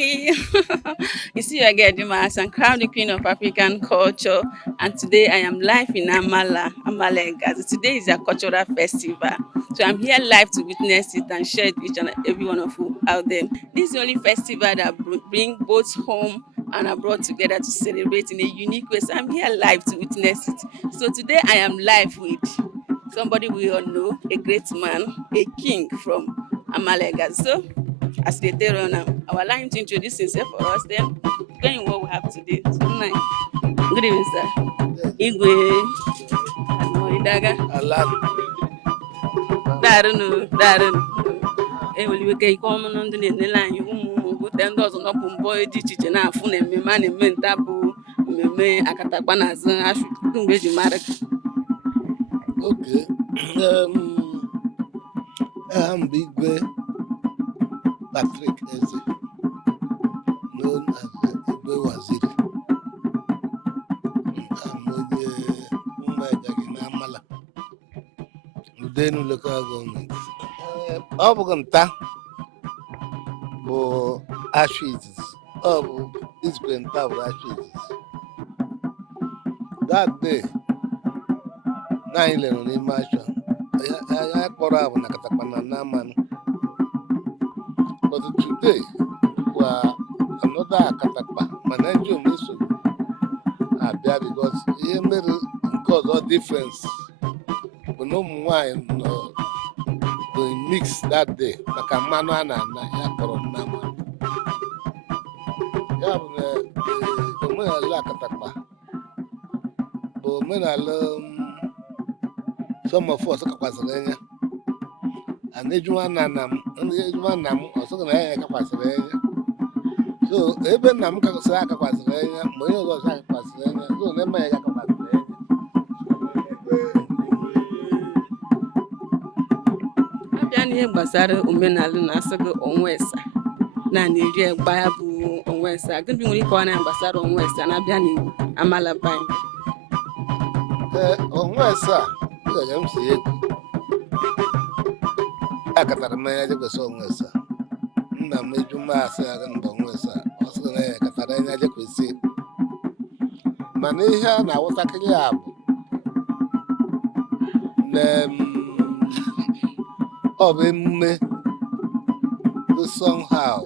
Hi, you see you again, Dumas, and crown the queen of African culture. And today I am live in Amala, Gaza. Today is a cultural festival, so I'm here live to witness it and share it with each and every one of you out there. This is the only festival that bring both home and abroad together to celebrate in a unique way. So I'm here live to witness it. So today I am live with somebody we all know, a great man, a king from Amala, Gaza. So as they tell us now, I would like him to introduce himself for us, then going what we have today. So, nice. Good evening, sir. Igwe, ano, Idaga, Alan, Darunu, Darunu. Eweliwe ka ike ọmụ na ndị na-enele anyị ụmụ bute ndị ọzọ nọpụ mbọ dị iche iche na-afụ na mmemme a na-eme nta bụ mmemme akatakpa na azụ ashụ mgbe eji mara gị. okay. I'm Igwe Patrick Eze, known as Igwe Waziri. I'm onye Umegagi Amala, Udenu local government. Ọ bụghị nta bụ H.R.H. Ọ bụ Igwe nta bụ H.R.H. That day, na anyị lere n'ime ashọ, ya kpọrọ abụ na Akatakpa na Namanụ. But today, we are another Akatakpa, mana eji ome so abịa because ihe mere nke ọzọ difference bụ na ụmụ nwanyị nọ mix that day maka mmanụ a na-ana ya kpọrọ Namanụ. Ya bụ na omenala Akatakpa bụ omenala some of us kakwasịrị anya. And ejuma nna m ọsọ na ya kakwasịrị anya. So ebe nna m kakwasịrị anya mgbe onye ọzọ kakwasịrị anya so na eme ya kakwasịrị anya. Abịa n'ihe gbasara omenala na-asị gị ọnwa esa naanị iri egba ya bụ ọnwa esa. Gịnị nwere ike ọ na gbasara ọnwa esa na-abịa n'Igbo Amala Band? Ọnwa esa ga m si ego akatara m anya jekwesị ọnwa esa. Nna m ejuma asị aga mba ọnwa esa ọ sịrị na ya katara anya jekwesị. Mana ihe a na-awụtakịrị ya bụ na ọ bụ emume somehow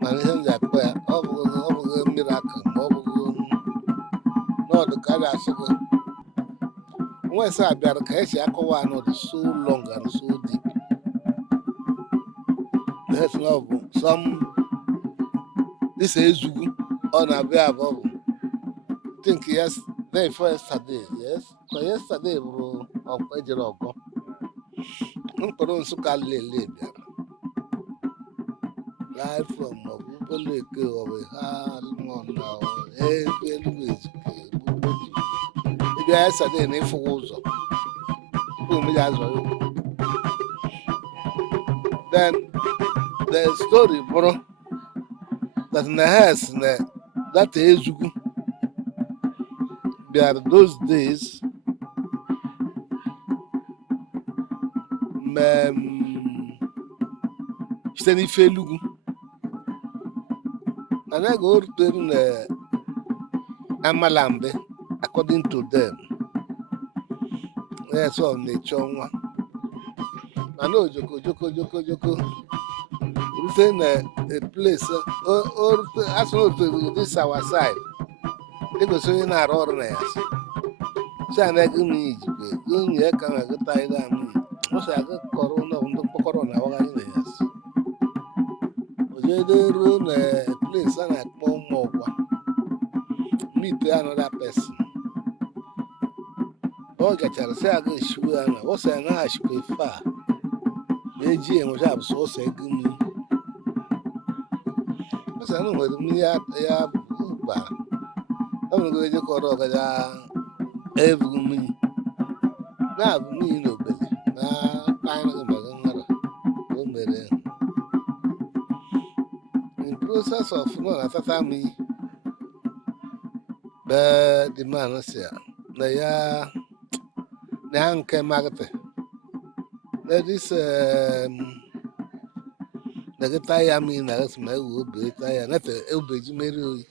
mana ihe m ji akpọ ya ọ bụghị miracle ma ọ bụghị n'ọdụ karịa asịgo. Nwa esa bịara ka esi akọwa anọdụ so long and so deep. Yes, no, this Ezugwu ọ na-abịa abụọ bụ think yes day for yesterday, yes, because yesterday bụrụ ejere ọgọ mkpọrọ Nsụka lele bịara live from Obollo-Afor Enugu ịbịa yesterday na ịfụwa ụzọ mmiri azọ ya. Then the story bụrụ that na has na that Ezugwu bịara those days site n'ife Enugu and I go to na Amalambe according to them. Yes, ọ na-eche ọnwa mana ojoko rute na a place asụ otu this our side egosi onye na-arụ ọrụ na ya si anaghị m ijikwe onye ka na-agụta ihe amụ ọsọ aga kọrọ ndị mkpọkọrọ na awagharị na ya si ojede ruo na place a na-akpọ ụmụ ọgwa meet another person. Ọ gachara sị aga eshiwe ya na ọsọ ya na-ashikwa efe a ma eji enwecha bụ sọsọ ego mmiri ọsọ ya na nwere mmiri ya gbara ọ nwere eje kọrọ ọgaja ebughị mmiri na-abụ mmiri na obele na kanyere maka nwara o mere in process of nọ na tata mmiri bee the man si na ya na nke magate na this Negeta ya mi na resma obeta ya nete obeji meri oyi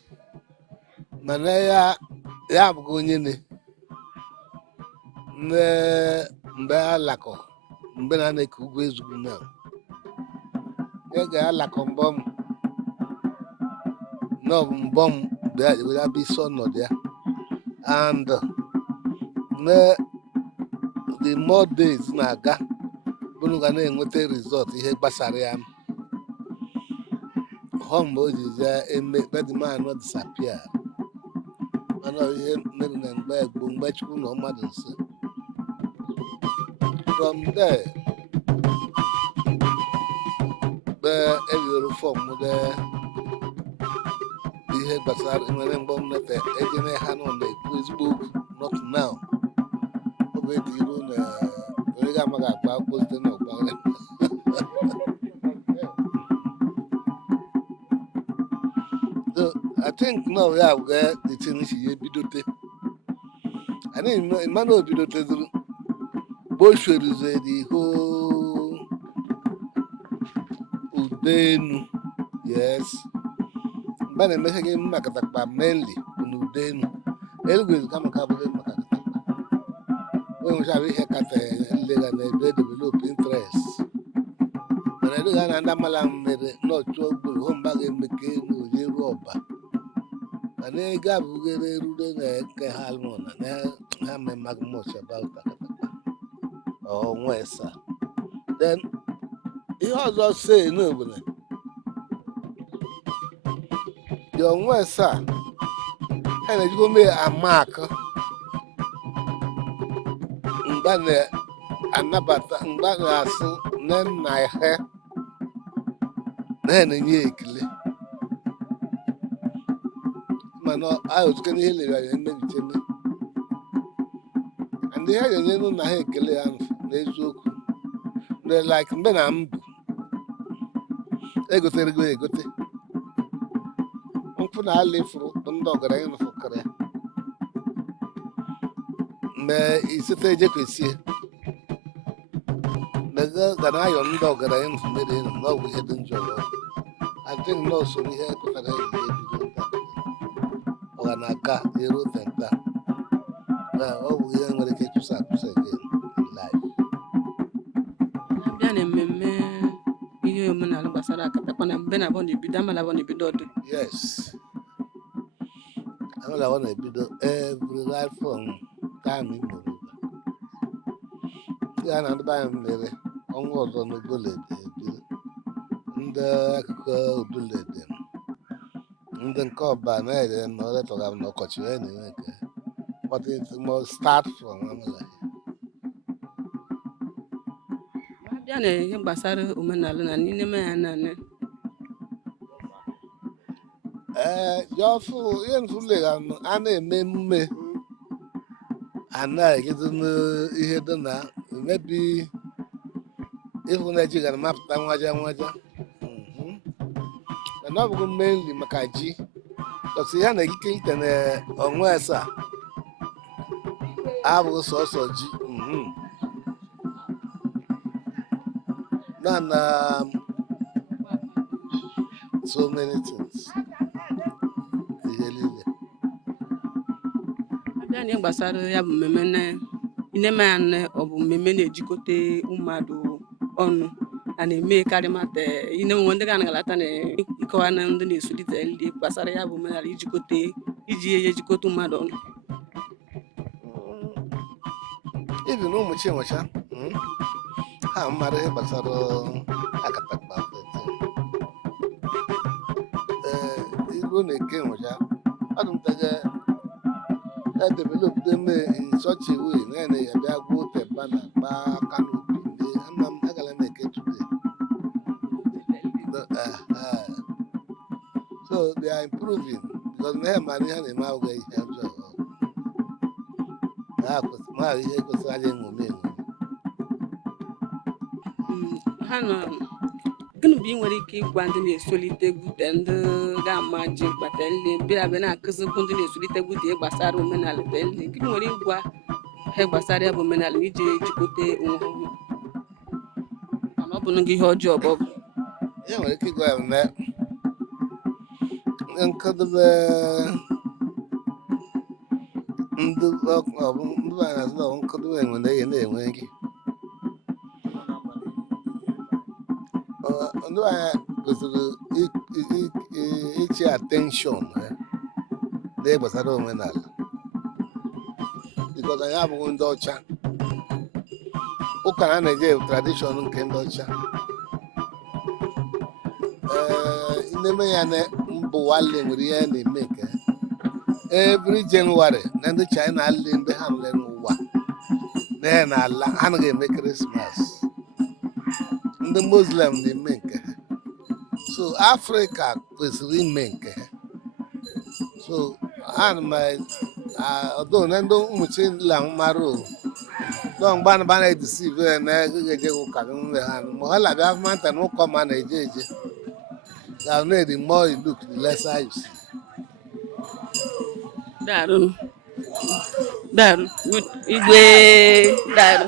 mana ya bụ onye ne mgbe alakọ mgbe na-eke ugwu Ezugwu na ya ga alakọ mbọm no mbọm ya bụ isi ọnọdụ ya and the more days na-aga bụrụ ga na-enweta result ihe gbasara ya mgbe o ji eme bedman disappear mana ihe mere na mgbe Chukwu na mmadụ nso from there mgbe ewere fọm ihe gbasara nwere mgbe mmepe ejene ha nọ na-ekwu ezigbo okwu not now ọ bụ edi iru na onye ga-amaghị agba akwụkwọ site n'ọgba so I think now ya bụ the thing she ebidote mana obidotezuru boshwerize the whole Udenu yes mgbe na-emeghe gị mma Akatakpa mainly na Udenu Ezugwu kama ka bụrụ maka Akatakpa wee nwechara ihe kata nlega na ebe develop interest mana eluga na ndị Amalla mere n'ọchụ ogburu hụ mgba ga-emeke n'oye ruo ọba mana ego abụghere erure na eke ha nọ na ha memaghị much about Akatakpa ọnwa esa then ihe ọzọ say n'obodo dị ọnwa esa ha na-ejigo mee amakụ mgbe na-anabata mgbe na-asụ nne nna ha na-enye ekele mana ahụtụke n'ihe lere anya mmebicheme ndị ha ga-enye nna ha ekele ya n'eziokwu like mgbe na mbụ egotere go egote nkwụ na ala ifuru ndị ọgaranya nụfụkara ya mgbe isete ejekwesie ga na-ayọ ndị ọgaranya nụfumere na ọ bụ ihe dị njọ adịghị nọọsụ ihe pụtara ihe ebido nta ọga na aka eru tenta na ọ bụ ihe nwere ike ịchụsa achụsa again in life. Abịa na mmemme ihe omenala gbasara Akatakpa na mgbe na-abụ na-ebido Amalla bụ na-ebido ọdụ. Yes, Amalla bụ na-ebido every right from time Igbo ya na ndị be anyị mere ọnwa ọzọ n'Obollo-Afor ebido ndị akụkọ Obollo-Afor ndị nke ọba na-ere na ọretọga na ọkọchị wee na-enwe nke but it must start from Amalla. Abịa na ihe gbasara omenala na n'ime ya naanị jọfụ ihe nfụle a na-eme emume anaghịzi n'ihe dị na mebi ịhụ na ji gara mapụta nwaja mana ọ bụghị mainly maka ji ọsị ya na ikike ite na ọnwa asaa abụghị sọsọ ji na so many things ihe niile. abịa na ihe gbasara ya bụ mmemme na ineme ya na ọ bụ mmemme na-ejikọta mmadụ ọnụ a na-emekarị mata inenwe ndị ga-anagalata na ịkọwa na ndị na-esolite ndị gbasara ya bụ omenala iji ejikọta mmadụ ọnụ ibi na ụmụ Chinwecha ha mara ihe gbasara Akatakpa iru na-eke nwecha adụmtaga developed them in such a way na ya bịa gwuo teba na gba canopy ndị ama m agala m eke today so they are improving because na ha mara ihe a na-eme ahụghị ihe ọjọọ ma ihe kwesịrị aja emume ha nọ gịnị bụ ị nwere ike ịgwa ndị na-esolite gwute ndị ga-ama ji mkpata nle bịa na-akụzikwu ndị na-esolite gwute gbasara omenala nle gịnị nwere ịgwa ha gbasara ya bụ omenala iji ejikọta onwe ha mana ọ bụ gị ihe ọjọọ bụ ihe nwere ike ịgwa ya bụ na nkodobe ndị na-azụ ọbụ nkodobe enwe na-enye na-enwe nri ndị anyị kwesịrị ichi atenshọn n'ihe gbasara omenala bikọz anyị abụghị ndị ọcha. Ụka a na-eje tradishọn nke ndị ọcha n'eme ya na mbụ wale nwere ihe na-eme nke every January na ndị China alị mgbe ha nwere n'ụwa na n'ala ha anaghị eme Krismas. Ndị Muslim na-eme nke ha, so Afrịka kwesịrị ime nke ha. So ọdụ na ndị ụmụchi la mmarụ mgbe a na-edisive na eje ụka nwe ha ma ha labịa manta na ụkọ ma na-eje eje the more you look, the lesser you see. Daru. Igwe. Daru.